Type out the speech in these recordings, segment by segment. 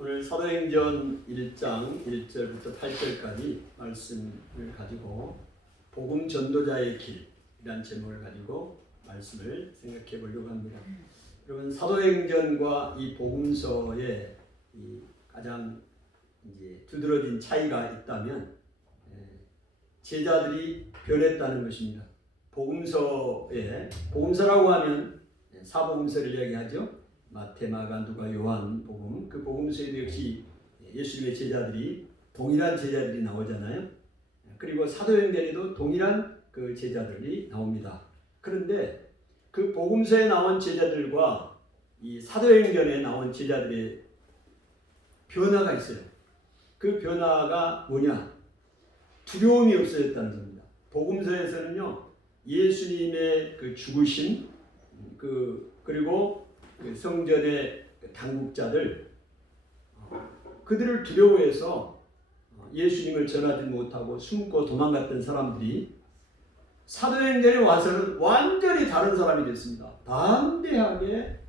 오늘 사도행전 1장 1절부터 8절까지 말씀을 가지고 복음 전도자의 길이라는 제목을 가지고 말씀을 생각해 보려고 합니다. 여러분, 사도행전과 이 복음서의 이 가장 두드러진 차이가 있다면 제자들이 변했다는 것입니다. 복음서라고 하면 사복음서를 이야기하죠. 마태, 마가, 누가, 요한 복음, 그 복음서에도 역시 예수님의 제자들이 동일한 제자들이 나오잖아요. 그리고 사도행전에도 동일한 그 제자들이 나옵니다. 그런데 그 복음서에 나온 제자들과 이 사도행전에 나온 제자들의 변화가 있어요. 그 변화가 뭐냐? 두려움이 없어졌다는 겁니다. 복음서에서는요, 예수님의 그 죽으심, 그리고 그 성전의 당국자들, 그들을 두려워해서 예수님을 전하지 못하고 숨고 도망갔던 사람들이 사도행전에 와서는 완전히 다른 사람이 됐습니다. 담대하게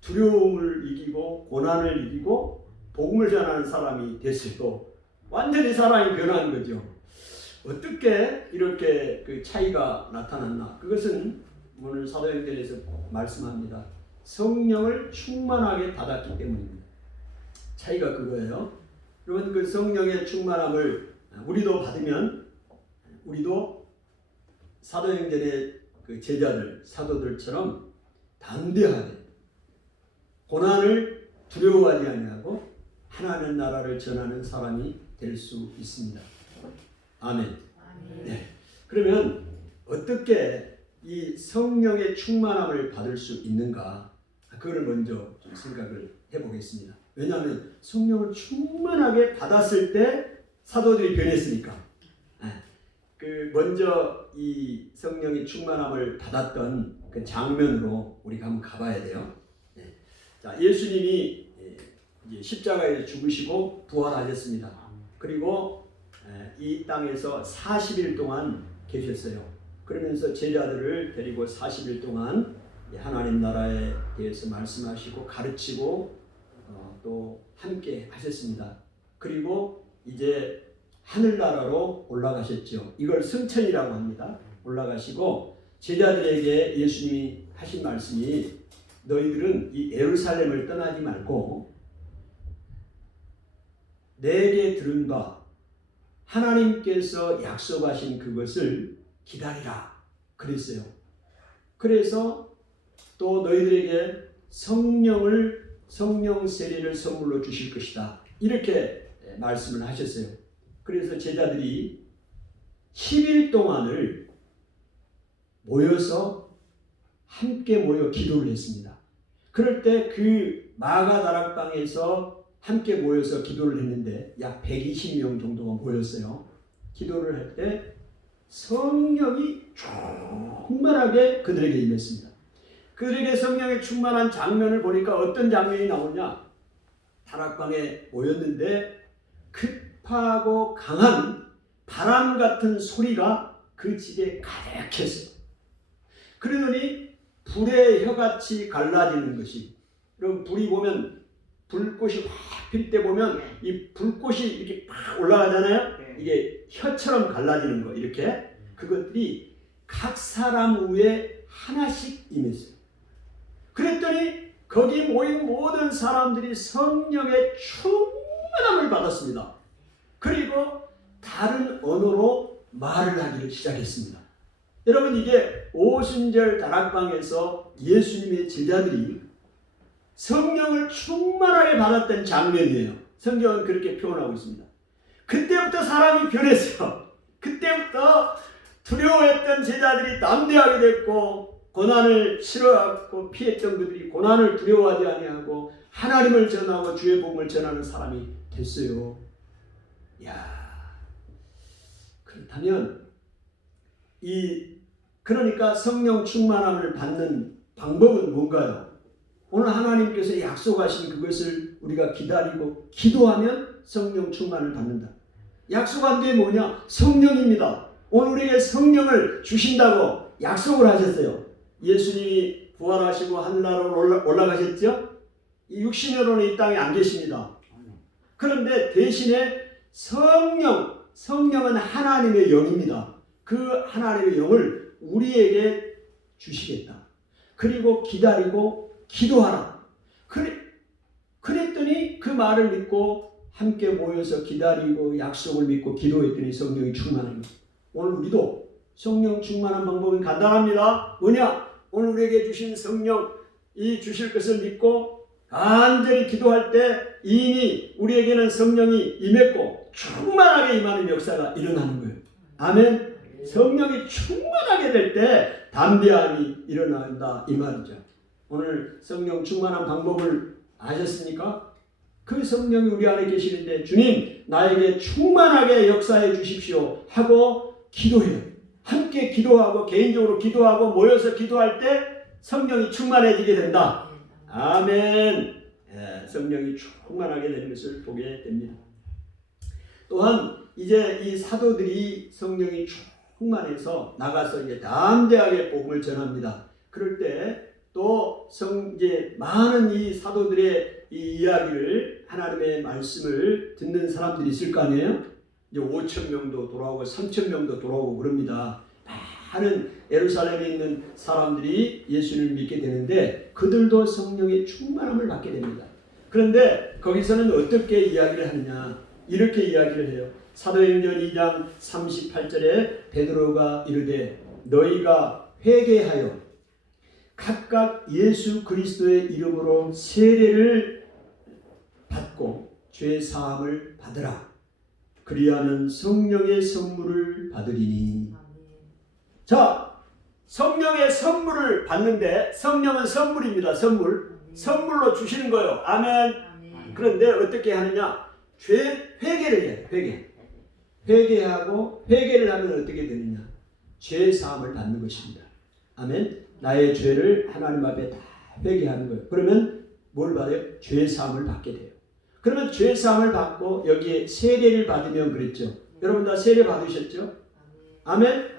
두려움을 이기고 고난을 이기고 복음을 전하는 사람이 됐어요. 완전히 사람이 변한 거죠. 어떻게 이렇게 그 차이가 나타났나? 그것은 오늘 사도행전에서 말씀합니다. 성령을 충만하게 받았기 때문입니다. 차이가 그거예요. 여러분, 그 성령의 충만함을 우리도 받으면 우리도 사도행전의 그 제자들, 사도들처럼 담대하게 고난을 두려워하지 아니하고 하나님 나라를 전하는 사람이 될 수 있습니다. 아멘. 네. 그러면 어떻게 이 성령의 충만함을 받을 수 있는가? 그걸 먼저 좀 생각을 해보겠습니다. 왜냐하면 성령을 충만하게 받았을 때 사도들이 변했으니까. 먼저 이 성령의 충만함을 받았던 그 장면으로 우리가 한번 가봐야 돼요. 자, 예수님이 이제 십자가에 죽으시고 부활하셨습니다. 그리고 이 땅에서 40일 동안 계셨어요. 그러면서 제자들을 데리고 40일 동안 하나님 나라에 대해서 말씀하시고 가르치고 또 함께 하셨습니다. 그리고 이제 하늘나라로 올라가셨죠. 이걸 승천이라고 합니다. 올라가시고 제자들에게 예수님이 하신 말씀이 너희들은 이 예루살렘을 떠나지 말고 내게 들은 바 하나님께서 약속하신 그것을 기다리라 그랬어요. 그래서 또 너희들에게 성령 세례를 선물로 주실 것이다. 이렇게 말씀을 하셨어요. 그래서 제자들이 10일 동안을 함께 모여 기도를 했습니다. 그럴 때 그 마가 다락방에서 함께 모여서 기도를 했는데 약 120명 정도가 모였어요. 기도를 할 때 성령이 충만하게 그들에게 임했습니다. 그들에게 성령의 충만한 장면을 보니까 어떤 장면이 나오냐? 다락방에 모였는데 급하고 강한 바람 같은 소리가 그 집에 가득했어요. 그러더니 불의 혀같이 갈라지는 것이, 여러분 불이 보면 불꽃이 확 필 때 보면 이 불꽃이 이렇게 팍 올라가잖아요. 이게 혀처럼 갈라지는 거, 이렇게 그것들이 각 사람 위에 하나씩 임했어요. 그랬더니 거기 모인 모든 사람들이 성령의 충만함을 받았습니다. 그리고 다른 언어로 말을 하기를 시작했습니다. 여러분, 이게 오순절 다락방에서 예수님의 제자들이 성령을 충만하게 받았던 장면이에요. 성경은 그렇게 표현하고 있습니다. 그때부터 사람이 변했어요. 그때부터 두려워했던 제자들이 담대하게 됐고, 고난을 싫어하고 피했던 그들이 고난을 두려워하지 아니하고 하나님을 전하고 주의 복음을 전하는 사람이 됐어요. 그렇다면 그러니까 성령 충만함을 받는 방법은 뭔가요? 오늘 하나님께서 약속하신 그것을 우리가 기다리고 기도하면 성령 충만을 받는다. 약속한 게 뭐냐? 성령입니다. 오늘 우리에게 성령을 주신다고 약속을 하셨어요. 예수님이 부활하시고 하늘나라로 올라가셨죠? 이 육신으로는 이 땅에 안 계십니다. 그런데 대신에 성령은 하나님의 영입니다. 그 하나님의 영을 우리에게 주시겠다. 그리고 기다리고 기도하라. 그랬더니 그 말을 믿고 함께 모여서 기다리고 약속을 믿고 기도했더니 성령이 충만합니다. 오늘 우리도 성령 충만한 방법은 간단합니다. 뭐냐? 오늘 우리에게 주신 성령 이 주실 것을 믿고 간절히 기도할 때 이미 우리에게는 성령이 임했고 충만하게 임하는 역사가 일어나는 거예요. 아멘. 성령이 충만하게 될 때 담대함이 일어난다 이 말이죠. 오늘 성령 충만한 방법을 아셨습니까? 그 성령이 우리 안에 계시는데 주님 나에게 충만하게 역사해 주십시오 하고 기도해요. 함께 기도하고 개인적으로 기도하고 모여서 기도할 때 성령이 충만해지게 된다. 아멘. 성령이 충만하게 되는 것을 보게 됩니다. 또한 이제 이 사도들이 성령이 충만해서 나가서 이제 담대하게 복음을 전합니다. 그럴 때 또 이제 많은 이 사도들의 이 이야기를 하나님의 말씀을 듣는 사람들이 있을 거 아니에요? 이제 5,000명도 돌아오고 3,000명도 돌아오고 그럽니다. 많은 예루살렘에 있는 사람들이 예수를 믿게 되는데 그들도 성령의 충만함을 받게 됩니다. 그런데 거기서는 어떻게 이야기를 하느냐? 이렇게 이야기를 해요. 사도행전 2장 38절에 베드로가 이르되 너희가 회개하여 각각 예수 그리스도의 이름으로 세례를 받고 죄 사함을 받으라. 그리하면 성령의 선물을 받으리니. 자, 성령의 선물을 받는데 성령은 선물입니다. 선물로 주시는 거예요. 아멘. 그런데 어떻게 하느냐? 회개를 해요. 회개하고 회개를 하면 어떻게 되느냐? 죄 사함을 받는 것입니다. 아멘. 나의 죄를 하나님 앞에 다 회개하는 거예요. 그러면 뭘 받아요? 죄 사함을 받게 돼요. 그러면 죄 사함을 받고 여기에 세례를 받으면 그랬죠. 여러분 다 세례 받으셨죠? 아멘.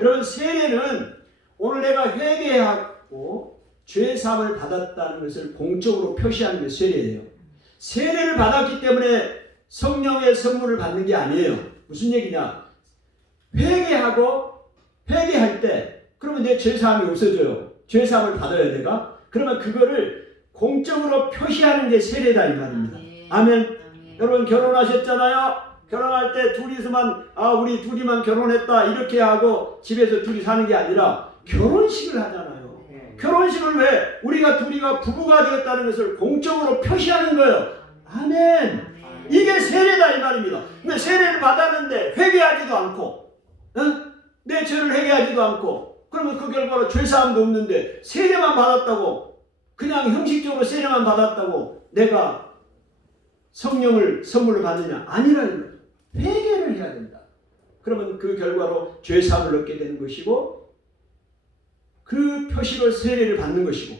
여러분 세례는 오늘 내가 회개하고 죄 사함을 받았다는 것을 공적으로 표시하는 게 세례예요. 세례를 받았기 때문에 성령의 선물을 받는 게 아니에요. 무슨 얘기냐? 회개할 때 그러면 내 죄 사함이 없어져요. 죄 사함을 받아야 내가. 그러면 그거를 공적으로 표시하는 게 세례다 이 말입니다. 아멘. 여러분 결혼하셨잖아요. 결혼할 때 둘이서만 우리 둘이만 결혼했다 이렇게 하고 집에서 둘이 사는 게 아니라 결혼식을 하잖아요. 결혼식을 왜? 우리가 둘이가 부부가 되었다는 것을 공적으로 표시하는 거예요. 아멘. 이게 세례다 이 말입니다. 근데 세례를 받았는데 회개하지도 않고 내 죄를 회개하지도 않고 그러면 그 결과로 죄사함도 없는데 세례만 받았다고 그냥 형식적으로 세례만 받았다고 내가 성령을 선물로 받느냐? 아니라는 거예요. 회개를 해야 된다. 그러면 그 결과로 죄사함을 얻게 되는 것이고 그 표시로 세례를 받는 것이고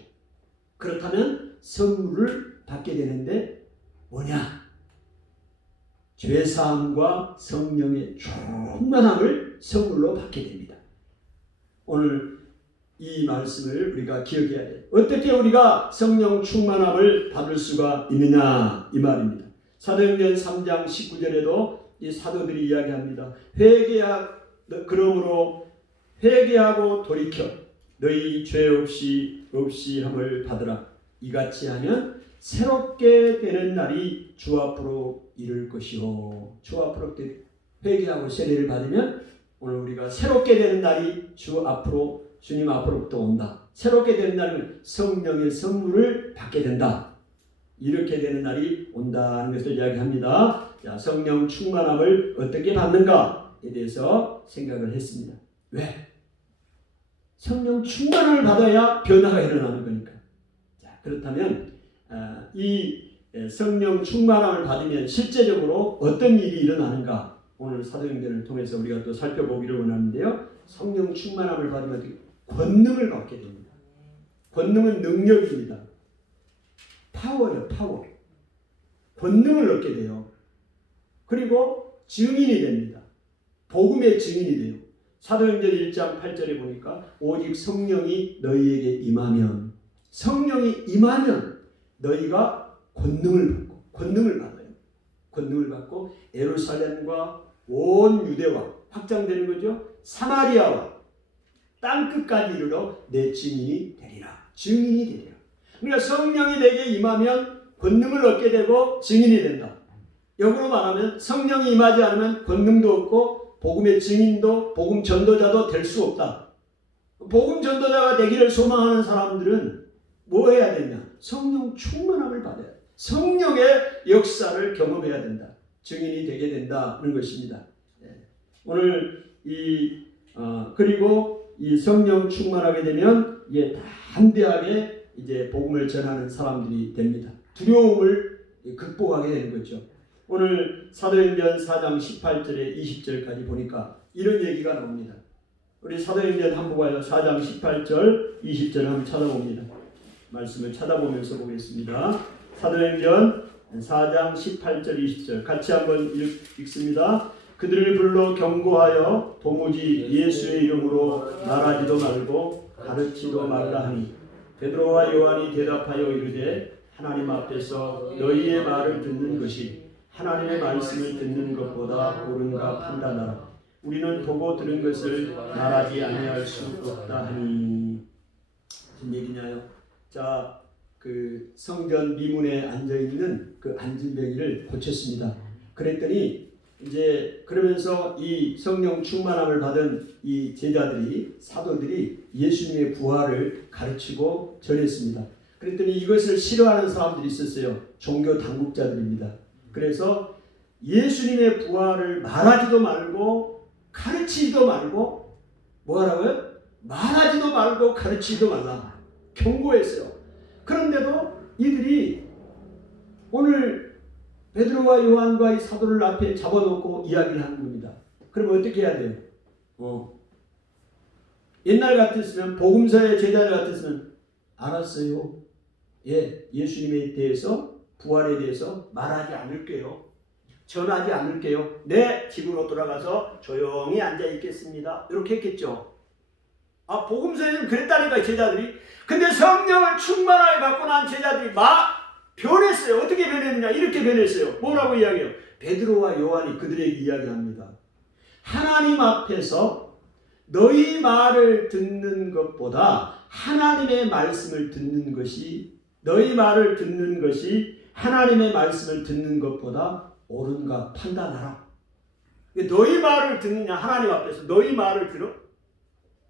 그렇다면 선물을 받게 되는데 뭐냐? 죄사함과 성령의 충만함을 선물로 받게 됩니다. 오늘 이 말씀을 우리가 기억해야 돼요. 어떻게 우리가 성령 충만함을 받을 수가 있느냐 이 말입니다. 사도행전 3장 19절에도 이 사도들이 이야기합니다. 그러므로 회개하고 돌이켜 너희 죄 없이 함을 받으라. 이같이 하면 새롭게 되는 날이 주 앞으로 이를 것이요. 주 앞으로 회개하고 세례를 받으면 오늘 우리가 새롭게 되는 날이 주님 앞으로부터 온다. 새롭게 되는 날은 성령의 선물을 받게 된다. 이렇게 되는 날이 온다는 것을 이야기합니다. 자, 성령 충만함을 어떻게 받는가에 대해서 생각을 했습니다. 왜? 성령 충만함을 받아야 변화가 일어나는 거니까. 자, 그렇다면 이 성령 충만함을 받으면 실제적으로 어떤 일이 일어나는가? 오늘 사도행전을 통해서 우리가 또 살펴보기를 원하는데요. 성령 충만함을 받으면 권능을 받게 됩니다. 권능은 능력입니다. 파워예요. 파워. 권능을 얻게 돼요. 그리고 증인이 됩니다. 복음의 증인이 돼요. 사도행전 1장 8절에 보니까 오직 성령이 너희에게 임하면 너희가 권능을 받고 권능을 받아요. 그리고 예루살렘과 온 유대와 확장되는 거죠. 사마리아와 땅끝까지 이르러 내 증인이 되리라. 증인이 되리라. 그러니까 성령이 내게 임하면 권능을 얻게 되고 증인이 된다. 역으로 말하면 성령이 임하지 않으면 권능도 없고 복음의 증인도 복음 전도자도 될 수 없다. 복음 전도자가 되기를 소망하는 사람들은 뭐 해야 되냐? 성령 충만함을 받아야 돼. 성령의 역사를 경험해야 된다. 증인이 되게 된다는 것입니다. 오늘 그리고 이 성령 충만하게 되면 이게 담대하게 이제 복음을 전하는 사람들이 됩니다. 두려움을 극복하게 되는 거죠. 오늘 사도행전 4장 18절에 20절까지 보니까 이런 얘기가 나옵니다. 우리 사도행전 한번 봐요. 4장 18절 20절 한번 찾아봅니다. 말씀을 찾아보면서 보겠습니다. 사도행전 4장 18절 20절 같이 한번 읽습니다. 그들을 불러 경고하여 도무지 예수의 이름으로 말하지도 말고 가르치도 말라 하니 베드로와 요한이 대답하여 이르되 하나님 앞에서 너희의 말을 듣는 것이 하나님의 말씀을 듣는 것보다 옳은가 판단하라. 우리는 보고 들은 것을 말하지 아니할 수 없다 하니. 무슨 얘기냐요? 자, 그 성전 미문에 앉아 있는 그 앉은뱅이를 고쳤습니다. 그랬더니 이제 그러면서 이 성령 충만함을 받은 이 제자들이 사도들이 예수님의 부활을 가르치고 전했습니다. 그랬더니 이것을 싫어하는 사람들이 있었어요. 종교 당국자들입니다. 그래서 예수님의 부활을 말하지도 말고 가르치지도 말고 뭐하라고요? 말하지도 말고 가르치지도 말라. 경고했어요. 그런데도 이들이 오늘 베드로와 요한과 이 사도를 앞에 잡아놓고 이야기를 하는 겁니다. 그럼 어떻게 해야 돼요? 옛날 같았으면 복음서의 제자들 같았으면 알았어요. 예, 예수님에 대해서 부활에 대해서 말하지 않을게요. 전하지 않을게요. 내 집으로 돌아가서 조용히 앉아 있겠습니다. 이렇게 했겠죠. 복음서에는 그랬다니까 제자들이. 근데 성령을 충만하게 받고 난 제자들이 변했어요. 어떻게 변했느냐? 이렇게 변했어요. 뭐라고 이야기해요? 베드로와 요한이 그들에게 이야기합니다. 하나님 앞에서 너희 말을 듣는 것보다 하나님의 말씀을 듣는 것이 너희 말을 듣는 것이 하나님의 말씀을 듣는 것보다 옳은가 판단하라. 너희 말을 듣느냐? 하나님 앞에서 너희 말을 들어?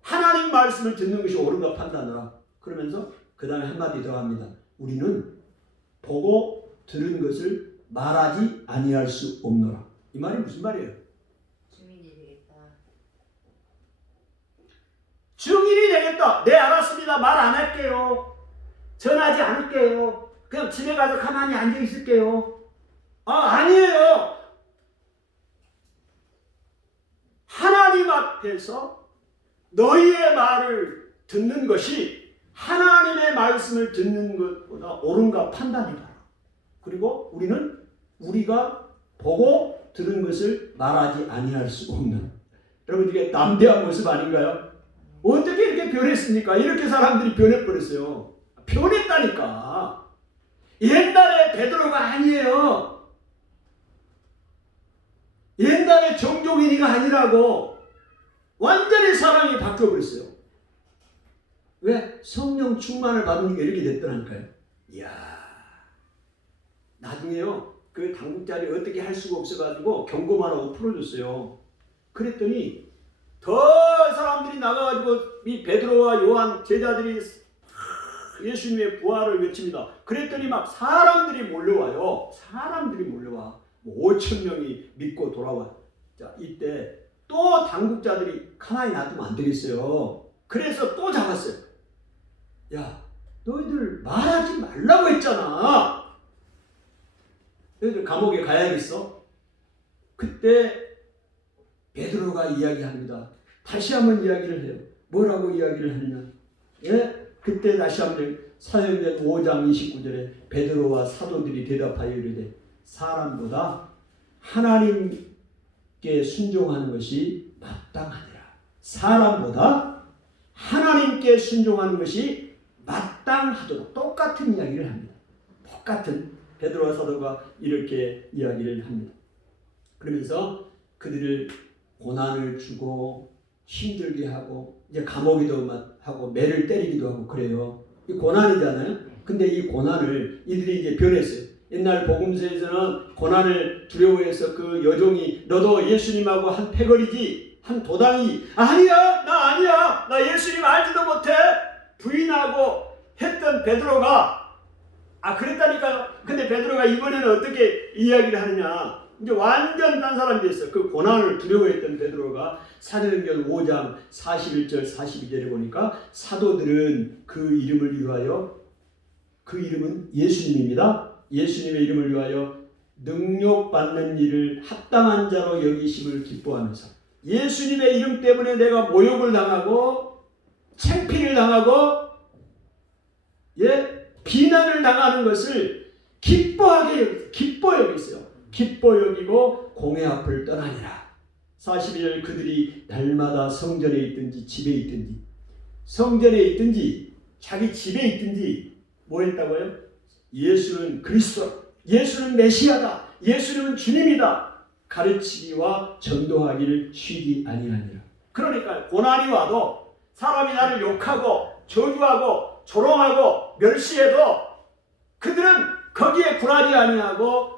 하나님 말씀을 듣는 것이 옳은가 판단하라. 그러면서 그 다음에 한마디 더 합니다. 우리는 보고 들은 것을 말하지 아니할 수 없노라. 이 말이 무슨 말이에요? 증인이 되겠다. 증인이 되겠다. 네, 알았습니다. 말 안 할게요. 전하지 않을게요. 그냥 집에 가서 가만히 앉아 있을게요. 아니에요. 하나님 앞에서 너희의 말을 듣는 것이 하나님의 말씀을 듣는 것보다 옳은가 판단해봐라. 그리고 우리가 보고 들은 것을 말하지 아니할 수 없는, 여러분 이게 담대한 모습 아닌가요? 어떻게 이렇게 변했습니까? 이렇게 사람들이 변해버렸어요. 변했다니까. 옛날에 베드로가 아니에요. 옛날에 정종인이가 아니라고. 완전히 사람이 바뀌어버렸어요. 왜? 성령 충만을 받으니까 이렇게 됐더라니까요. 이야, 나중에요 그 당국자들이 어떻게 할 수가 없어가지고 경고만 하고 풀어줬어요. 그랬더니 더 사람들이 나가가지고 이 베드로와 요한 제자들이 예수님의 부활을 외칩니다. 그랬더니 막 사람들이 몰려와요. 사람들이 몰려와. 5,000명이 믿고 돌아와요. 자, 이때 또 당국자들이 가만히 놔두면 안 되겠어요. 그래서 또 잡았어요. 야, 너희들 말하지 말라고 했잖아. 너희들 감옥에 가야겠어. 그때 베드로가 이야기합니다. 다시 한번 이야기를 해요. 뭐라고 이야기를 하느냐? 예? 그때 다시 한번 사도행전 5장 29절에 베드로와 사도들이 대답하여 이르되 사람보다 하나님께 순종하는 것이 마땅하니라. 사람보다 하나님께 순종하는 것이 마땅하도록 똑같은 이야기를 합니다. 똑같은 베드로와 사도가 이렇게 이야기를 합니다. 그러면서 그들을 고난을 주고 힘들게 하고 이제 감옥이도 하고 매를 때리기도 하고 그래요. 이 고난이잖아요. 근데 이 고난을 이들이 이제 변했어요. 옛날 복음서에서는 고난을 두려워해서 그 여종이 너도 예수님하고 한 패거리지 한 도당이 아니야 나 아니야 나 예수님 알지도 못해 부인하고 했던 베드로가 그랬다니까요. 근데 베드로가 이번에는 어떻게 이야기를 하느냐, 이제 완전 딴 사람이 됐어. 그 고난을 두려워했던 베드로가 사도행전 5장 41절 42절에 보니까 사도들은 그 이름을 위하여, 그 이름은 예수님입니다. 예수님의 이름을 위하여 능욕받는 일을 합당한 자로 여기심을 기뻐하면서, 예수님의 이름 때문에 내가 모욕을 당하고 창피를 당하고 비난을 당하는 것을 기뻐 여겼어요. 기뻐 여기고 공회 앞을 떠나니라. 42절 그들이 날마다 성전에 있든지 집에 있든지, 성전에 있든지 자기 집에 있든지 뭐 했다고요? 예수는 그리스도, 예수는 메시아다, 예수는 주님이다 가르치기와 전도하기를 쉬지 아니하니라. 그러니까 고난이 와도 사람이 나를 욕하고 저주하고 조롱하고 멸시해도 그들은 거기에 굴하지 아니하고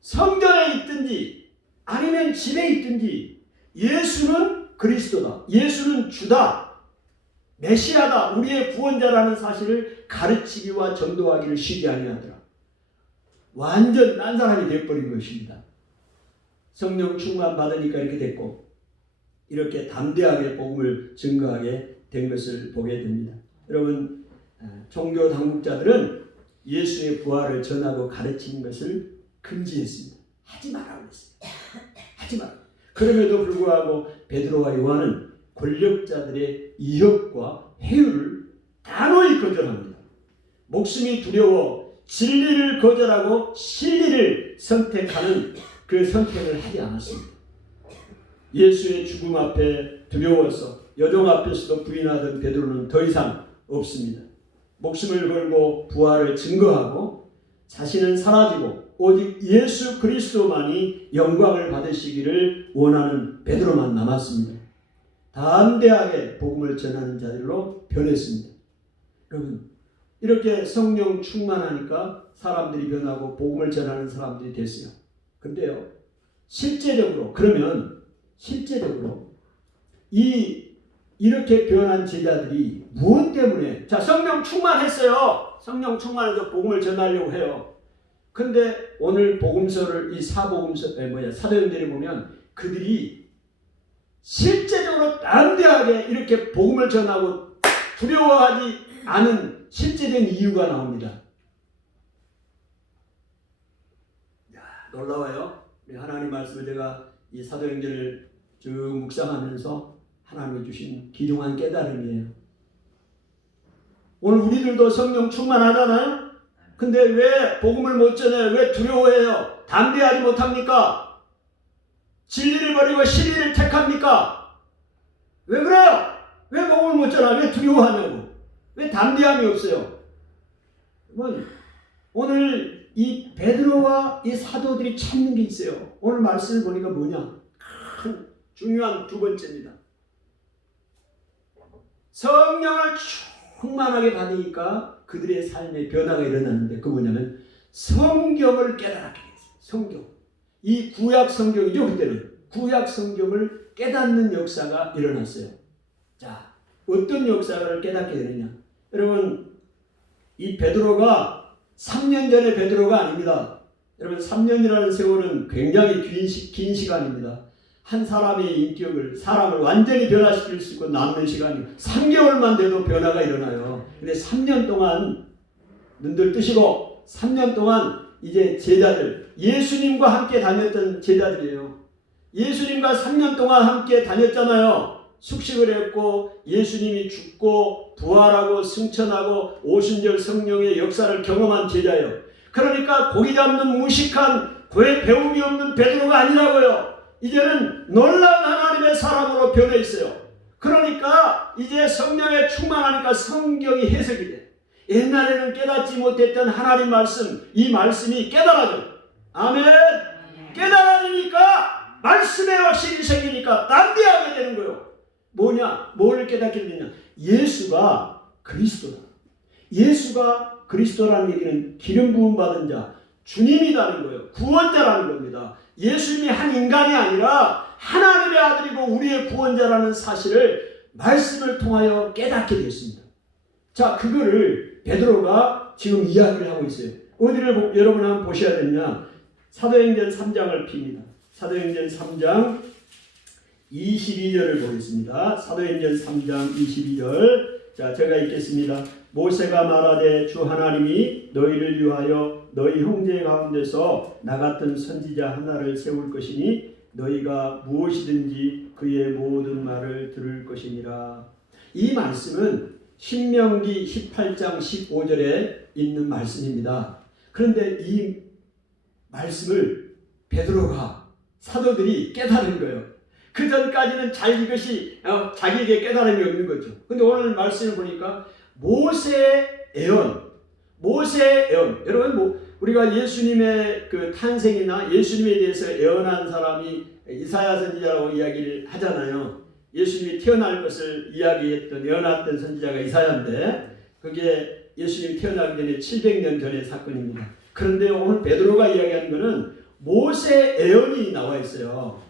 성전에 있든지 아니면 집에 있든지 예수는 그리스도다, 예수는 주다, 메시아다, 우리의 구원자라는 사실을 가르치기와 전도하기를 쉬지 아니하더라. 완전 딴 사람이 되어버린 것입니다. 성령 충만 받으니까 이렇게 됐고 이렇게 담대하게 복음을 증거하게 된 것을 보게 됩니다. 여러분, 종교 당국자들은 예수의 부활을 전하고 가르치는 것을 금지했습니다. 하지 말라고 했어요. 하지 마라. 그럼에도 불구하고 베드로와 요한은 권력자들의 이협과 해유를 단호히 거절합니다. 목숨이 두려워 진리를 거절하고 진리를 선택하는 그 선택을 하지 않았습니다. 예수의 죽음 앞에 두려워서 여종 앞에서도 부인하던 베드로는 더 이상 없습니다. 목숨을 걸고 부활을 증거하고 자신은 사라지고 오직 예수 그리스도만이 영광을 받으시기를 원하는 베드로만 남았습니다. 담대하게 복음을 전하는 자들로 변했습니다. 여러분, 이렇게 성령 충만하니까 사람들이 변하고 복음을 전하는 사람들이 됐어요. 근데요, 실제적으로 이렇게 변한 제자들이 무엇 때문에, 자, 성령 충만했어요. 성령 충만해서 복음을 전하려고 해요. 근데 오늘 복음서를, 이 사도행전에 보면 그들이 실제적으로 담대하게 이렇게 복음을 전하고 두려워하지 않은 실제적인 이유가 나옵니다. 놀라워요. 하나님 말씀을 제가 이 사도행전을 쭉 묵상하면서 하나님이 주신 귀중한 깨달음이에요. 오늘 우리들도 성령 충만하잖아요. 근데 왜 복음을 못 전해요? 왜 두려워해요? 담대하지 못합니까? 진리를 버리고 진리를 택합니까? 왜 그래요? 왜 복음을 못 전해요? 왜 두려워하냐고? 왜 담대함이 없어요? 오늘 이 베드로와 이 사도들이 찾는 게 있어요. 오늘 말씀을 보니까 뭐냐? 큰 중요한 두 번째입니다. 성령을 충만하게 받으니까 그들의 삶에 변화가 일어나는데, 그 뭐냐면 성경을 깨달았게 됐어요. 성경. 이 구약 성경이죠. 그때는 구약 성경을 깨닫는 역사가 일어났어요. 자, 어떤 역사를 깨닫게 되느냐? 여러분, 이 베드로가 3년 전의 베드로가 아닙니다. 여러분, 3년이라는 세월은 굉장히 긴 시간입니다. 한 사람의 인격을, 사람을 완전히 변화시킬 수 있고 남는 시간이 3개월만 돼도 변화가 일어나요. 근데 3년 동안 눈들 뜨시고 3년 동안 이제 제자들, 예수님과 함께 다녔던 제자들이에요. 예수님과 3년 동안 함께 다녔잖아요. 숙식을 했고 예수님이 죽고 부활하고 승천하고 오순절 성령의 역사를 경험한 제자예요. 그러니까 고기 잡는 무식한 배움이 없는 베드로가 아니라고요. 이제는 놀라운 하나님의 사람으로 변해 있어요. 그러니까 이제 성령에 충만하니까 성경이 해석이 돼. 옛날에는 깨닫지 못했던 하나님 말씀, 이 말씀이 깨달아져. 아멘. 깨달으니까 말씀의 확신이 생기니까 담대하게 되는 거예요. 뭐냐? 뭘 깨닫게 되냐? 예수가 그리스도다. 예수가 그리스도라는 얘기는 기름 부음 받은 자, 주님이라는 거예요. 구원자라는 겁니다. 예수님이 한 인간이 아니라 하나님의 아들이고 우리의 구원자라는 사실을 말씀을 통하여 깨닫게 됐습니다. 자, 그거를 베드로가 지금 이야기를 하고 있어요. 어디를 여러분 한번 보셔야 되느냐? 사도행전 3장을 핍니다. 사도행전 3장 22절을 보겠습니다. 사도행전 3장 22절. 자, 제가 읽겠습니다. 모세가 말하되 주 하나님이 너희를 위하여 너희 형제 가운데서 나 같은 선지자 하나를 세울 것이니 너희가 무엇이든지 그의 모든 말을 들을 것이니라. 이 말씀은 신명기 18장 15절에 있는 말씀입니다. 그런데 이 말씀을 베드로가 사도들이 깨달은 거예요. 그 전까지는 이것이 자기에게 깨달음이 없는 거죠. 근데 오늘 말씀을 보니까 모세의 예언. 여러분 우리가 예수님의 그 탄생이나 예수님에 대해서 예언한 사람이 이사야 선지자라고 이야기를 하잖아요. 예수님이 태어날 것을 이야기했던 예언했던 선지자가 이사야인데 그게 예수님이 태어나기 전에 700년 전의 사건입니다. 그런데 오늘 베드로가 이야기하는 것은 모세 예언이 나와 있어요.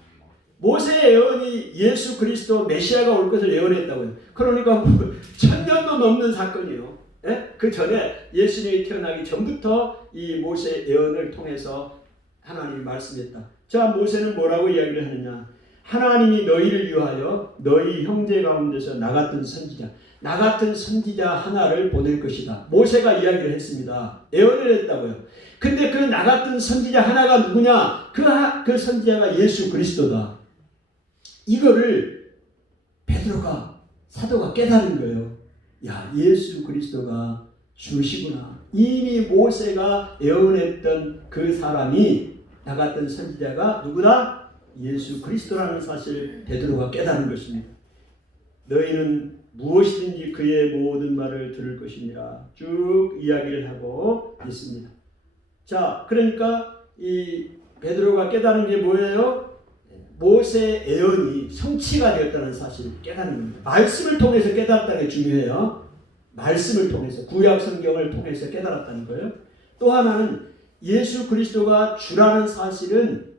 모세 예언이 예수 그리스도 메시아가 올 것을 예언했다고요. 그러니까 1000년도 넘는 사건이에요. 예? 그 전에 예수님이 태어나기 전부터 이 모세 예언을 통해서 하나님이 말씀했다. 자, 모세는 뭐라고 이야기를 하느냐? 하나님이 너희를 위하여 너희 형제 가운데서 나 같은 선지자 하나를 보낼 것이다. 모세가 이야기를 했습니다. 예언을 했다고요. 근데 그 나 같은 선지자 하나가 누구냐? 그 선지자가 예수 그리스도다. 이거를 베드로가 사도가 깨달은 거예요. 야, 예수 그리스도가 주시구나. 이미 모세가 예언했던 그 사람이 나 같은 선지자가 누구다? 예수 그리스도라는 사실을 베드로가 깨달은 것입니다. 너희는 무엇이든지 그의 모든 말을 들을 것이니라. 쭉 이야기를 하고 있습니다. 자, 그러니까 이 베드로가 깨달은 게 뭐예요? 모세 예언이 성취가 되었다는 사실을 깨닫는 겁니다. 말씀을 통해서 깨달았다는 게 중요해요. 말씀을 통해서, 구약 성경을 통해서 깨달았다는 거예요. 또 하나는 예수 그리스도가 주라는 사실은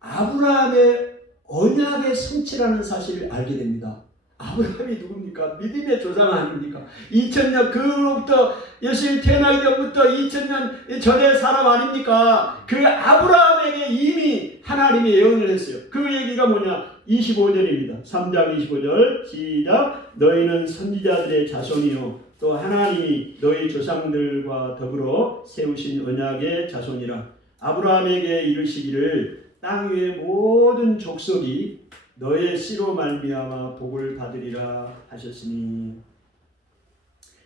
아브라함의 언약의 성취라는 사실을 알게 됩니다. 아브라함이 누굽니까? 믿음의 조상 아닙니까? 2000년 그로부터 예수님이 태어나기 전부터 2000년 전의 사람 아닙니까? 그 아브라함에게 이미 하나님이 예언을 했어요. 그 얘기가 뭐냐? 25절입니다. 3장 25절 시작. 너희는 선지자들의 자손이요 또 하나님이 너희 조상들과 더불어 세우신 언약의 자손이라. 아브라함에게 이르시기를 땅 위의 모든 족속이 너의 씨로 말미암아 복을 받으리라 하셨으니.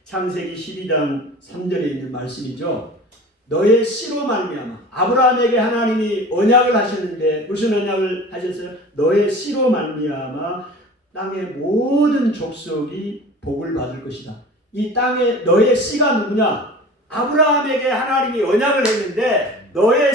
창세기 12장 3절에 있는 말씀이죠. 너의 씨로 말미암아. 아브라함에게 하나님이 언약을 하셨는데 무슨 언약을 하셨어요? 너의 씨로 말미암아 땅의 모든 족속이 복을 받을 것이다. 이 땅에 너의 씨가 누구냐? 아브라함에게 하나님이 언약을 했는데 너의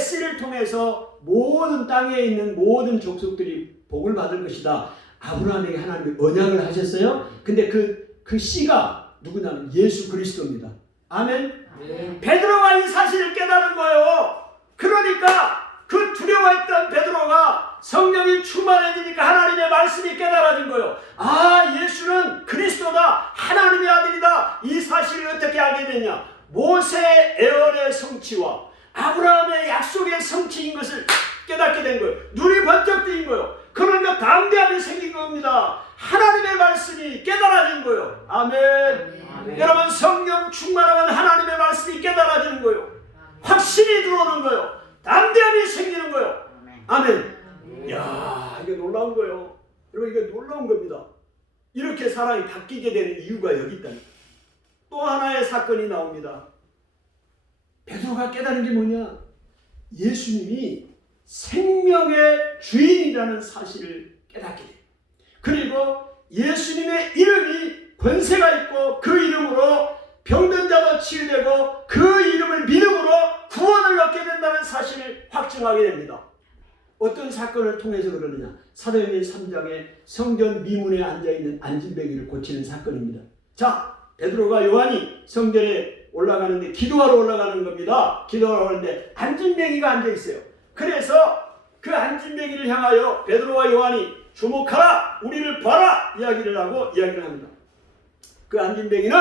씨를 통해서 모든 땅에 있는 모든 족속들이 복을 받을 것이다. 아브라함에게 하나님이 언약을 하셨어요. 근데 그 씨가 누구냐면 예수 그리스도입니다. 아멘. 네. 베드로가 이 사실을 깨달은 거예요. 그러니까 그 두려워했던 베드로가 성령이 충만해지니까 하나님의 말씀이 깨달아진 거예요. 아, 예수는 그리스도다. 하나님의 아들이다. 이 사실을 어떻게 알게 되냐? 모세 예언의 성취와 아브라함의 약속의 성취인 것을 깨닫게 된 거예요. 눈이 번쩍 뜨인 거예요. 그러니까 담대함이 생긴 겁니다. 하나님의 말씀이 깨달아진 거예요. 아멘. 아멘. 여러분, 성령 충만하면 하나님의 말씀이 깨달아지는 거예요. 확신이 들어오는 거예요. 담대함이 생기는 거예요. 아멘. 이야, 이게 놀라운 거예요. 여러분, 이게 놀라운 겁니다. 이렇게 사람이 바뀌게 되는 이유가 여기 있다니까. 또 하나의 사건이 나옵니다. 베드로가 깨달은 게 뭐냐? 예수님이 생명의 주인이라는 사실을 깨닫게 돼요. 그리고 예수님의 이름이 권세가 있고 그 이름으로 병든 자도 치유되고 그 이름을 믿음으로 구원을 얻게 된다. 확증하게 됩니다. 어떤 사건을 통해서 그러느냐? 사도행전 3장에 성전 미문에 앉아있는 안진뱅이를 고치는 사건입니다. 자, 베드로가 요한이 성전에 올라가는데 기도하러 올라가는 겁니다. 기도하러 오는데 안진뱅이가 앉아있어요. 그래서 그 안진뱅이를 향하여 베드로와 요한이 주목하라, 우리를 봐라 이야기를 하고 이야기를 합니다. 그 안진뱅이는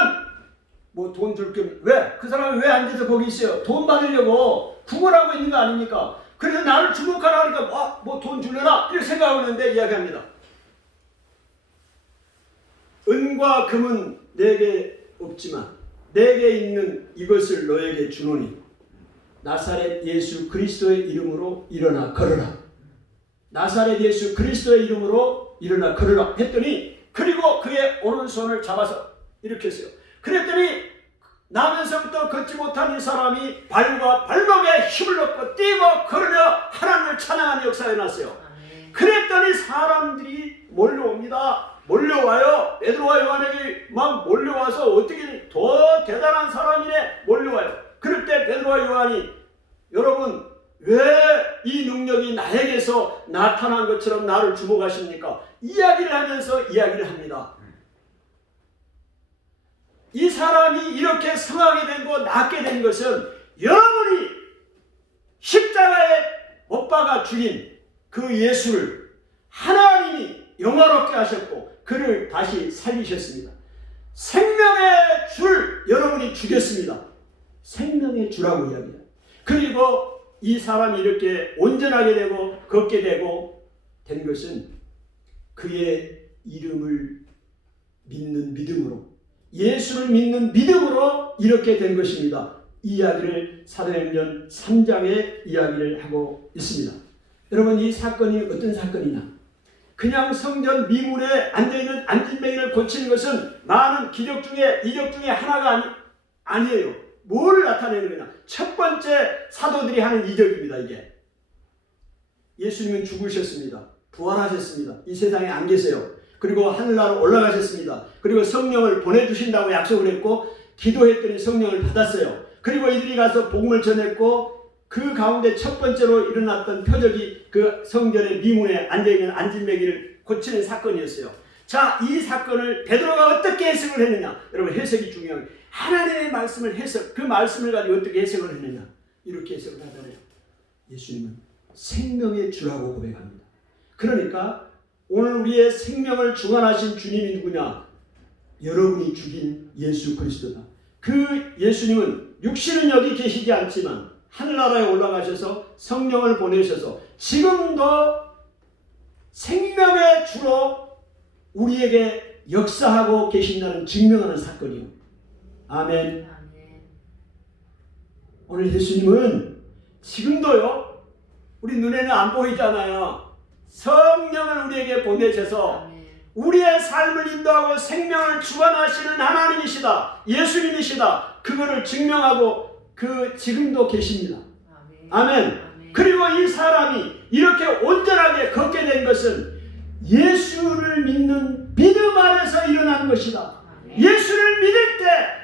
뭐 돈 줄 겸, 왜? 그 사람이 왜 앉아서 거기 있어요? 돈 받으려고 구걸하고 있는 거 아닙니까? 그래서 나를 주목하라 하니까 뭐 돈 주려나? 이렇게 생각하는데 이야기합니다. 은과 금은 내게 없지만 내게 있는 이것을 너에게 주노니 나사렛 예수 그리스도의 이름으로 일어나 걸어라. 나사렛 예수 그리스도의 이름으로 일어나 걸어라 했더니 그리고 그의 오른손을 잡아서 이렇게 했어요. 그랬더니 나면서부터 걷지 못한 이 사람이 발과 발목에 힘을 얻고 뛰고 걸으며 하나님을 찬양하는 역사가 일어났어요. 그랬더니 사람들이 몰려옵니다. 몰려와요. 베드로와 요한에게 막 몰려와서 어떻게 더 대단한 사람이네 몰려와요. 그럴 때 베드로와 요한이 여러분 왜 이 능력이 나에게서 나타난 것처럼 나를 주목하십니까? 이야기를 하면서 이야기를 합니다. 이 사람이 이렇게 성하게 된 것, 낫게 된 것은 여러분이 십자가에 못 박아 죽인 그 예수를 하나님이 영화롭게 하셨고 그를 다시 살리셨습니다. 생명의 줄 여러분이 죽였습니다. 생명의 주라고 이야기해요. 그리고 이 사람이 이렇게 온전하게 되고 걷게 되고 된 것은 그의 이름을 믿는 믿음으로 예수를 믿는 믿음으로 이렇게 된 것입니다. 이 이야기를 사도행전 3장에 이야기를 하고 있습니다. 여러분 이 사건이 어떤 사건이냐? 그냥 성전 미문에 앉아있는 안진뱅이를 고치는 것은 많은 기적 중에 이적 중에 하나가 아니에요. 뭘 나타내는 거냐? 첫 번째 사도들이 하는 이적입니다. 이게 예수님은 죽으셨습니다. 부활하셨습니다. 이 세상에 안 계세요. 그리고 하늘나라로 올라가셨습니다. 그리고 성령을 보내주신다고 약속을 했고 기도했더니 성령을 받았어요. 그리고 이들이 가서 복음을 전했고 그 가운데 첫 번째로 일어났던 표적이 그 성전의 미문에 앉아있는 안진뱅이를 고치는 사건이었어요. 자, 이 사건을 베드로가 어떻게 해석을 했느냐? 여러분 해석이 중요해요. 하나님의 말씀을 해석, 그 말씀을 가지고 어떻게 해석을 했느냐? 이렇게 해석을 하잖아요. 예수님은 생명의 주라고 고백합니다. 그러니까 오늘 우리의 생명을 주관하신 주님이 누구냐? 여러분이 죽인 예수 그리스도다. 그 예수님은 육신은 여기 계시지 않지만 하늘나라에 올라가셔서 성령을 보내셔서 지금도 생명의 주로 우리에게 역사하고 계신다는 증명하는 사건이요. 아멘. 오늘 예수님은 지금도요. 우리 눈에는 안 보이잖아요. 성령을 우리에게 보내셔서 우리의 삶을 인도하고 생명을 주관하시는 하나님이시다. 예수님이시다. 그거를 증명하고 지금도 계십니다. 아멘. 그리고 이 사람이 이렇게 온전하게 걷게 된 것은 예수를 믿는 믿음 안에서 일어난 것이다. 예수를 믿을 때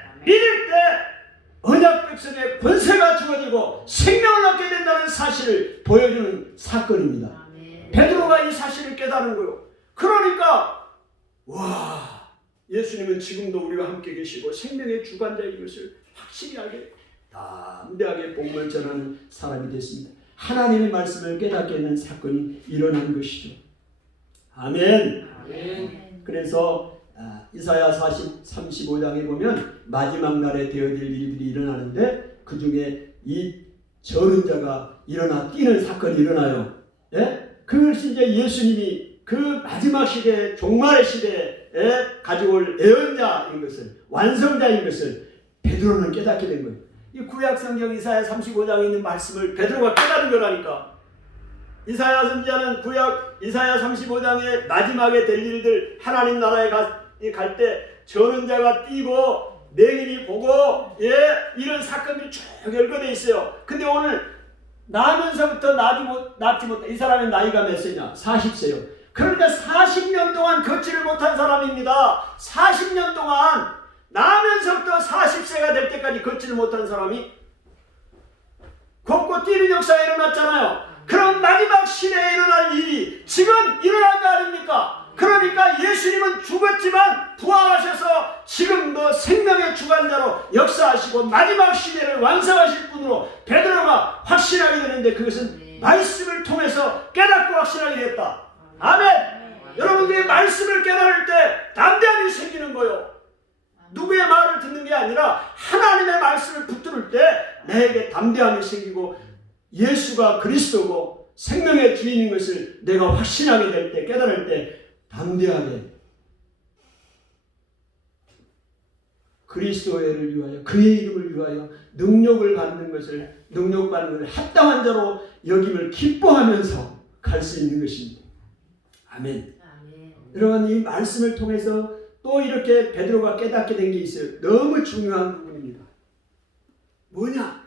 언약 백성의 권세가 주어지고 생명을 얻게 된다는 사실을 보여주는 사건입니다. 베드로가 이 사실을 깨달은 거예요. 그러니까 와, 예수님은 지금도 우리와 함께 계시고 생명의 주관자인 것을 확실히 알게 담대하게 복음을 전하는 사람이 됐습니다. 하나님의 말씀을 깨닫게 되는 사건이 일어난 것이죠. 아멘. 아멘. 그래서 이사야 35장에 보면 마지막 날에 되어질 일들이 일어나는데 그 중에 이 저른 자가 일어나 뛰는 사건이 일어나요. 예? 그것이 이제 예수님이 그 마지막 시대에 종말의 시대에 가지고 올 예언자인 것을 완성자인 것을 베드로는 깨닫게 된 거예요. 이 구약 성경 이사야 35장에 있는 말씀을 베드로가 깨달은 거라니까. 이사야 선지자는 구약 이사야 35장의 마지막에 될 일들 하나님 나라에 갈 때 저는 자가 뛰고 맹인이 보고 이런 사건들이 쭉 열거되어 있어요. 근데 오늘 나면서부터 낫지 못한 이 사람의 나이가 몇 세냐? 40세요. 그러니까 40년 동안 걷지를 못한 사람입니다. 40년 동안 나면서부터 40세가 될 때까지 걷지를 못한 사람이 걷고 또 뛰는 역사가 일어났잖아요. 그런 마지막 시대에 일어날 일이 지금 일어난 거 아닙니까? 그러니까 예수님은 죽었지만 부활하셔서 지금도 생명의 주관자로 역사하시고 마지막 시대를 완성하실 분으로 베드로가 확신하게 되는데, 그것은 말씀을 통해서 깨닫고 확신하게 됐다. 아멘. 여러분들이 말씀을 깨달을 때 담대함이 생기는 거요. 누구의 말을 듣는 게 아니라 하나님의 말씀을 붙들을 때 내게 담대함이 생기고 예수가 그리스도고 생명의 주인인 것을 내가 확신하게 될 때, 깨달을 때 담대하게 그리스도의 를 위하여, 그의 이름을 위하여 능력받는 것을 합당한 자로 여김을 기뻐하면서 갈 수 있는 것입니다. 아멘. 여러분, 이 말씀을 통해서 또 이렇게 베드로가 깨닫게 된 게 있어요. 너무 중요한 부분입니다. 뭐냐?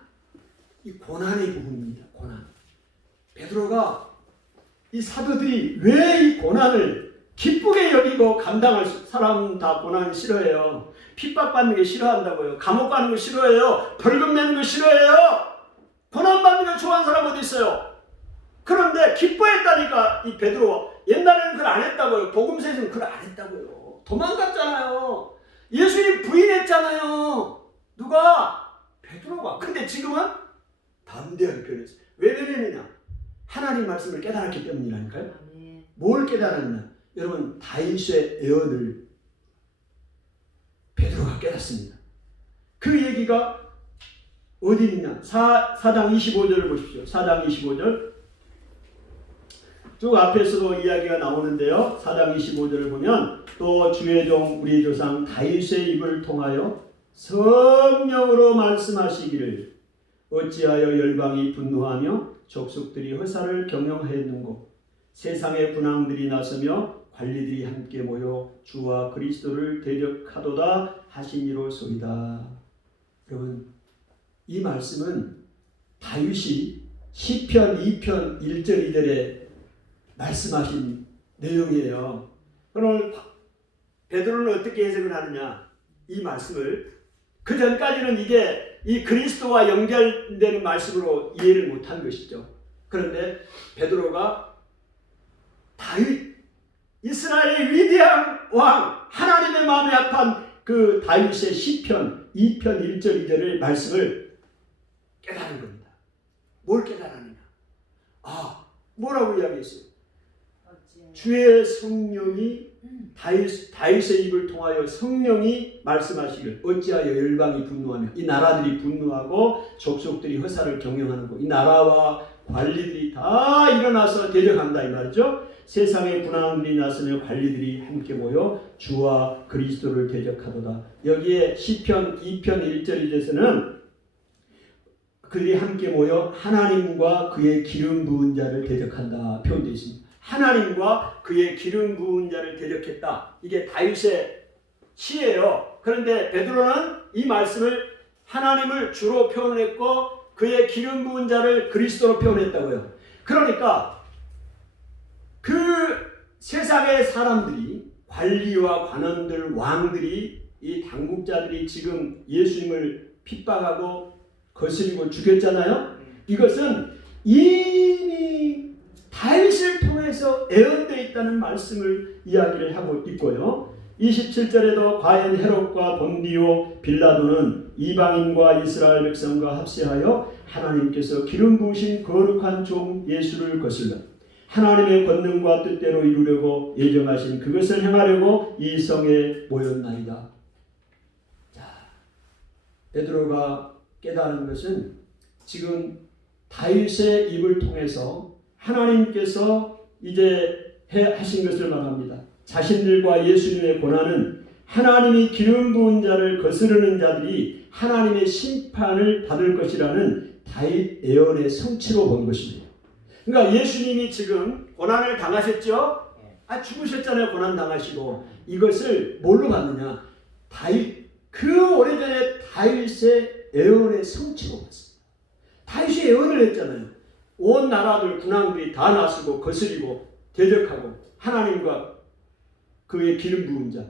이 고난의 부분입니다. 고난. 베드로가 이 사도들이 왜 이 고난을 기쁘게 여기고 감당할 사람 다 고난 싫어해요. 핍박받는 게 싫어한다고요. 감옥 가는 거 싫어해요. 벌금 내는 거 싫어해요. 고난 받는 거 좋아하는 사람 어디 있어요? 그런데 기뻐했다니까 이 베드로. 옛날에는 그걸 안 했다고요. 복음서에서는 그걸 안 했다고요. 도망갔잖아요. 예수님 부인했잖아요. 누가? 베드로가. 근데 지금은 담대하게 변했어요. 왜 변했느냐? 하나님 말씀을 깨달았기 때문이라니까요. 뭘 깨달았냐? 여러분, 다윗의 애언을 베드로가 깨닫습니다. 그 얘기가 어디 있냐? 4장 25절을 보십시오. 4장 25절. 쭉 앞에서도 이야기가 나오는데요. 4장 25절을 보면 또 주의 종 우리 조상 다윗의 입을 통하여 성령으로 말씀하시기를 어찌하여 열방이 분노하며 족속들이 허사를 경영하였는고 세상의 군왕들이 나서며 관리들이 함께 모여 주와 그리스도를 대적하도다 하시니로소이다. 여러분, 이 말씀은 다윗이 시편 2편 1절 2절에 말씀하신 내용이에요. 그럼 베드로는 어떻게 해석을 하느냐? 이 말씀을 그 전까지는 이게 이 그리스도와 연결되는 말씀으로 이해를 못한 것이죠. 그런데 베드로가 다윗, 이스라엘의 위대한 왕, 하나님의 마음에 합한 그 다윗의 시편 2편 1절 2절의 말씀을 깨달은 겁니다. 뭘 깨달았느냐? 뭐라고 이야기했어요? 주의 성령이 다윗의 입을 통하여 성령이 말씀하시길 어찌하여 열방이 분노하며, 이 나라들이 분노하고 족속들이 허사를 경영하는 것, 이 나라와 관리들이 다 일어나서 대적한다 이 말이죠. 세상의 군왕들이 나서며 관리들이 함께 모여 주와 그리스도를 대적하도다. 여기에 시편 2편 1절 2절에서는 그들이 함께 모여 하나님과 그의 기름 부은 자를 대적한다 표현되어 있습니다. 하나님과 그의 기름 부은 자를 대적했다. 이게 다윗의 시예요. 그런데 베드로는 이 말씀을 하나님을 주로 표현했고 그의 기름 부은 자를 그리스도로 표현했다고요. 그러니까 그 세상의 사람들이, 관리와 관원들, 왕들이, 이 당국자들이 지금 예수님을 핍박하고 거스리고 죽였잖아요. 이것은 이미 다윗을 통해서 애언되어 있다는 말씀을 이야기를 하고 있고요. 27절에도 과연 헤롯과 본디오 빌라도는 이방인과 이스라엘 백성과 합세하여 하나님께서 기름 부으신 거룩한 종 예수를 거슬러 하나님의 권능과 뜻대로 이루려고 예정하신 그것을 행하려고 이 성에 모였나이다. 자, 베드로가 깨달은 것은 지금 다윗의 입을 통해서 하나님께서 이제 하신 것을 말합니다. 자신들과 예수님의 고난은 하나님이 기름 부은 자를 거스르는 자들이 하나님의 심판을 받을 것이라는 다윗 예언의 성취로 본 것입니다. 그러니까 예수님이 지금 고난을 당하셨죠? 죽으셨잖아요. 고난 당하시고. 이것을 뭘로 봤느냐? 다윗, 그 오래전에 다윗의 예언의 성취로 봤습니다. 다윗이 예언을 했잖아요. 온 나라들 군왕들이 다 나서고 거스리고 대적하고 하나님과 그의 기름 부은 자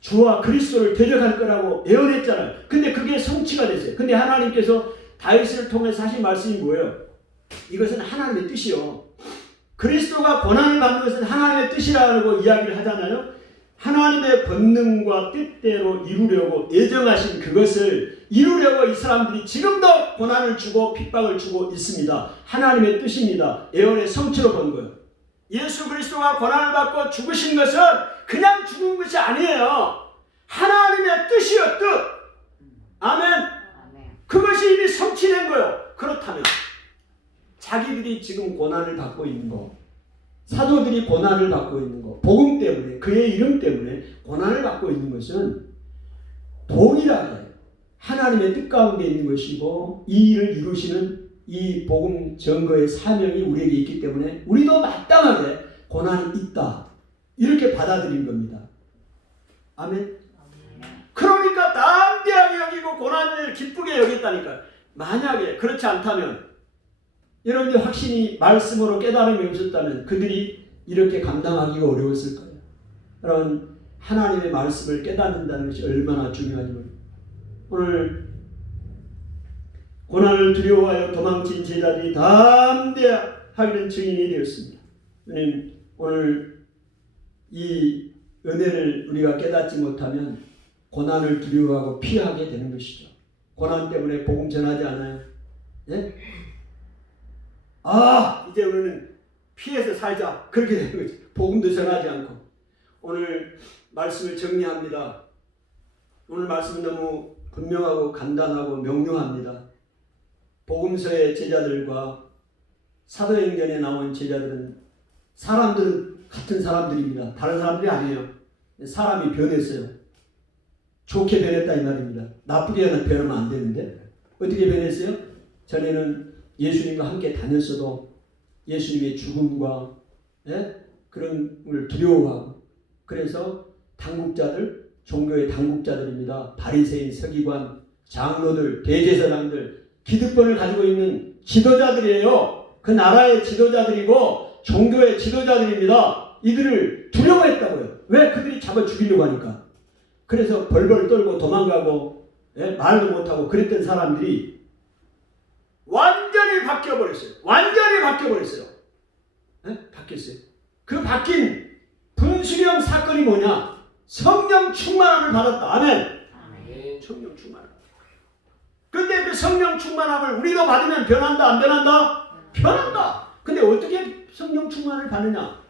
주와 그리스도를 대적할 거라고 예언했잖아요. 근데 그게 성취가 됐어요. 근데 하나님께서 다윗을 통해서 하신 말씀이 뭐예요? 이것은 하나님의 뜻이요. 그리스도가 고난을 받는 것은 하나님의 뜻이라고 이야기를 하잖아요. 하나님의 본능과 뜻대로 이루려고 예정하신 그것을 이루려고 이 사람들이 지금도 고난을 주고 핍박을 주고 있습니다. 하나님의 뜻입니다. 예언의 성취로 본 거예요. 예수 그리스도가 고난을 받고 죽으신 것은 그냥 죽은 것이 아니에요. 하나님의 뜻이요, 뜻. 아멘. 아멘. 그것이 이미 성취된 거예요. 그렇다면 자기들이 지금 고난을 받고 있는 거, 사도들이 고난을 받고 있는 거, 복음 때문에, 그의 이름 때문에 고난을 받고 있는 것은 동일하게 하나님의 뜻 가운데 있는 것이고, 이 일을 이루시는 이 복음 전거의 사명이 우리에게 있기 때문에 우리도 마땅하게 고난이 있다, 이렇게 받아들인 겁니다. 아멘. 그러니까 담대하게 여기고 고난을 기쁘게 여겼다니까요. 만약에 그렇지 않다면, 여러분들 확신이 말씀으로 깨달음이 없었다면 그들이 이렇게 감당하기가 어려웠을 거예요. 여러분, 하나님의 말씀을 깨닫는다는 것이 얼마나 중요한지 모릅니다. 오늘 고난을 두려워하여 도망친 제자들이 담대하기는 증인이 되었습니다. 오늘 이 은혜를 우리가 깨닫지 못하면 고난을 두려워하고 피하게 되는 것이죠. 고난 때문에 복음 전하지 않아요? 예? 이제 우리는 피해서 살자, 그렇게 되는 거죠. 복음도 전하지 않고. 오늘 말씀을 정리합니다. 오늘 말씀은 너무 분명하고 간단하고 명료합니다. 복음서의 제자들과 사도행전에 나온 제자들은, 사람들은 같은 사람들입니다. 다른 사람들이 아니에요. 사람이 변했어요. 좋게 변했다 이 말입니다. 나쁘게 변하면 안 되는데 어떻게 변했어요? 전에는 예수님과 함께 다녔어도 예수님의 죽음과 그런 걸 두려워하고, 그래서 당국자들, 종교의 당국자들입니다. 바리새인, 서기관, 장로들, 대제사장들, 기득권을 가지고 있는 지도자들이에요. 그 나라의 지도자들이고 종교의 지도자들입니다. 이들을 두려워했다고요. 왜? 그들이 잡아 죽이려고 하니까. 그래서 벌벌 떨고 도망가고 말도 못하고 그랬던 사람들이 완전히 바뀌어버렸어요. 완전히 바뀌어버렸어요. 바뀌었어요. 그 바뀐 분수령 사건이 뭐냐? 성령 충만함을 받았다. 아멘. 아멘. 성령 충만함. 근데 그 성령 충만함을 우리도 받으면 변한다, 안 변한다? 변한다. 근데 어떻게 성령 충만을 받느냐?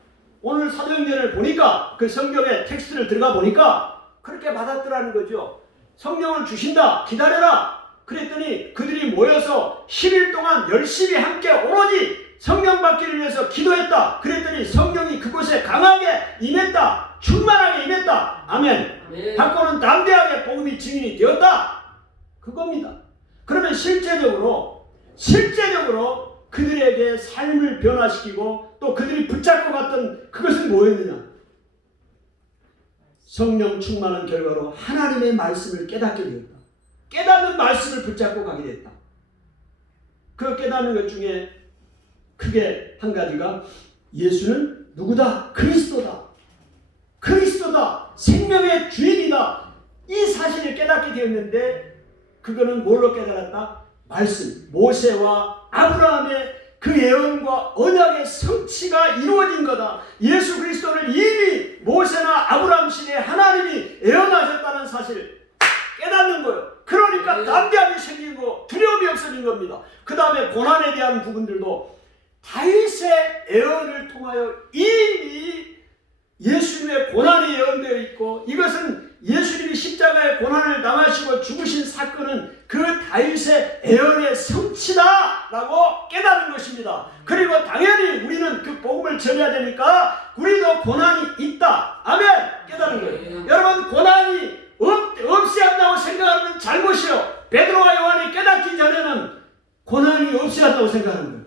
오늘 사도행전을 보니까, 그 성경의 텍스트를 들어가 보니까 그렇게 받았더라는 거죠. 성령을 주신다, 기다려라. 그랬더니 그들이 모여서 10일 동안 열심히 함께 오로지 성령 받기를 위해서 기도했다. 그랬더니 성령이 그곳에 강하게 임했다. 충만하게 임했다. 아멘. 네. 받고는 담대하게 복음이 증인이 되었다. 그겁니다. 그러면 실제적으로 그들에게 삶을 변화시키고 또 그들이 붙잡고 갔던 그것은 뭐였느냐? 성령 충만한 결과로 하나님의 말씀을 깨닫게 되었다. 깨닫는 말씀을 붙잡고 가게 됐다. 그 깨닫는 것 중에 크게 한 가지가 예수는 누구다? 그리스도다. 그리스도다. 생명의 주인이다. 이 사실을 깨닫게 되었는데, 그거는 뭘로 깨달았다? 말씀. 모세와 아브라함의 그 예언과 언약의 성취가 이루어진 거다. 예수 그리스도를 이미 모세나 아브라함 시대에 하나님이 예언하셨다는 사실을 깨닫는 거예요. 그러니까 담대함이 생긴 거, 두려움이 없어진 겁니다. 그 다음에 고난에 대한 부분들도 다윗의 예언을 통하여 이미 예수님의 고난이 예언되어 있고, 이것은 예수님이 십자가의 고난을 당하시고 죽으신 사건은 그 다윗의 예언의 성취다라고 깨달은 것입니다. 그리고 당연히 우리는 그 복음을 전해야 되니까 우리도 고난이 있다. 아멘. 깨달은 거예요. 여러분, 고난이 없이 한다고 생각하면 잘못이요. 베드로와 요한이 깨닫기 전에는 고난이 없이 한다고 생각하는 거예요.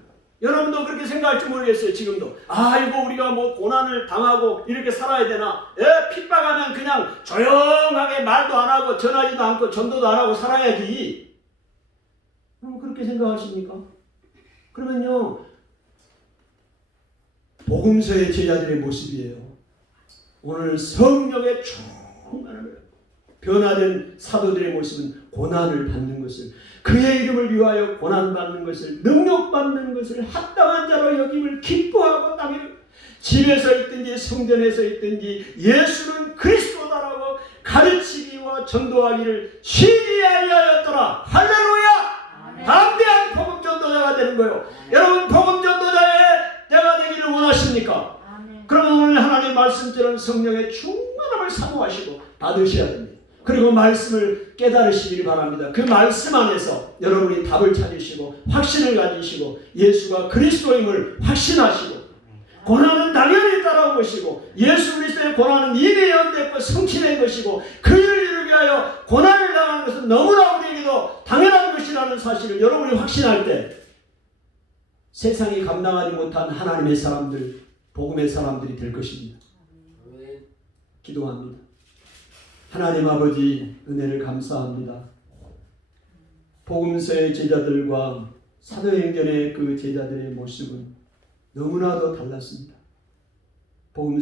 여러분도 그렇게 생각할지 모르겠어요. 지금도 이거 우리가 뭐 고난을 당하고 이렇게 살아야 되나? 핍박하면 그냥 조용하게 말도 안 하고 전하지도 않고 전도도 안 하고 살아야지. 그럼 그렇게 생각하십니까? 그러면요, 복음서의 제자들의 모습이에요. 오늘 성령의 충만함을 변화된 사도들의 모습은 고난을 받는 것을, 그의 이름을 위하여 고난받는 것을, 능력받는 것을 합당한 자로 여김을 기뻐하고 당연히 집에서 있든지 성전에서 있든지 예수는 그리스도다라고 가르치기와 전도하기를 쉬지 아니하였더라. 할렐루야! 담대한 복음 전도자가 되는 거예요. 여러분 복음 전도자의 때가 되기를 원하십니까? 그러면 오늘 하나님 말씀처럼 성령의 충만함을 사모하시고 받으셔야 됩니다. 그리고 말씀을 깨달으시길 바랍니다. 그 말씀 안에서 여러분이 답을 찾으시고 확신을 가지시고 예수가 그리스도임을 확신하시고 고난은 당연히 따라온 것이고 예수 그리스도의 고난은 이미 연대했고 성취된 것이고 그 일을 이루기 위하여 고난을 당하는 것은 너무나 우리에게도 당연한 것이라는 사실을 여러분이 확신할 때 세상이 감당하지 못한 하나님의 사람들, 복음의 사람들이 될 것입니다. 기도합니다. 하나님 아버지 은혜를 감사합니다. 복음서의 제자들과 사도행전의 그 제자들의 모습은 너무나도 달랐습니다. 복음서